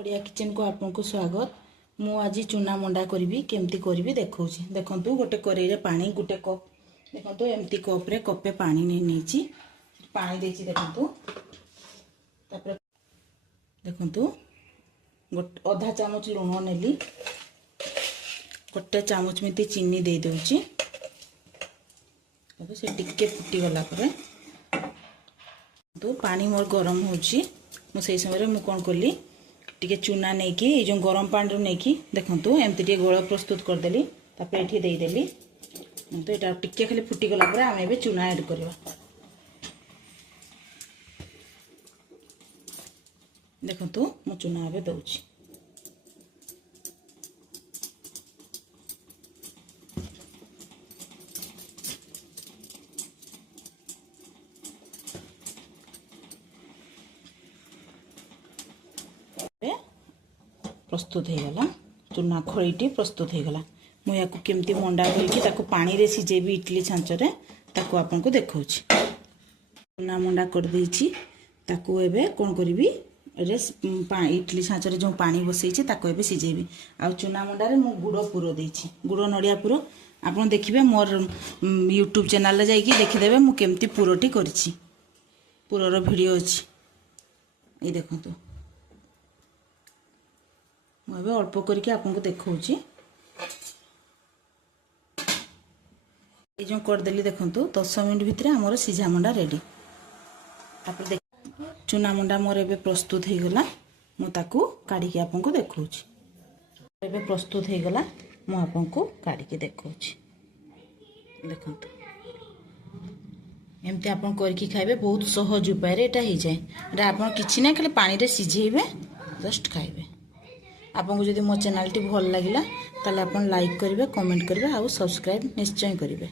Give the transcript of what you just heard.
Odia kitchen को आपको स्वागत। मु आज चूना मंडा करी केमती करी देखा देखु गोटे कड़े पानी गोटे कप देखो एमती कप्रे कपे पानी नहीं पानी देखु देखु गोटे अधा चामच लुण नेली गोटे चामच में चीनी दे दूची से टिके फुटी गला तो पानी मोर गरम होची मुझे समय मु कौन कली टिके चूना नहीं कि जो गरम पानी रू नहीं देखु एमती टे गोल प्रस्तुत करदेली ये देदेली तो यहाँ टिके खाली फुटी गला आम ए चूना ऐड करवा देखु मु चूना ए दौची प्रस्तुत हो गला चूना खोईटी प्रस्तुत हो गला मुझे केमती मंडा करके पानी रे सिझेबी इडली छांचरे ताको आपन को देखौ छी चूना मंडा कर देछि ताको एबे कोन करबी इडली छांचरे जो पानी बसई छी ताको एबे सिझेबी आ चूना मंडा रे मु गुड़ पुरो देछि गुड़ नडिया पुरो आपन देखिबे मोर यूट्यूब चैनल रे जाई कि देखिदेबे मु केमती पुरोटी करछि पुरोर वीडियो अछि ए देखंतु मुझे अल्प करके आपको देखौची ये जो करदेली देखु 10 मिनट भितर आमर सीझा मंडा रेडी आप चूना मंडा मोर एबे प्रस्तुत हो गला मुझे काढ़ी आपको देखौची एबे प्रस्तुत हो गला मु आपको काढ़ी देखौची देखु एमती आप करके खाइबे बहुत सहज उपाय एटा हो जाए एटा आप किछि ना खाली पानी रे सिझेबे जस्ट खाइबे आपको जदि मो चैनल टी भल लगिला ताले आपन लाइक करिवे कमेंट करिवे आ सब्सक्राइब निश्चय करिवे।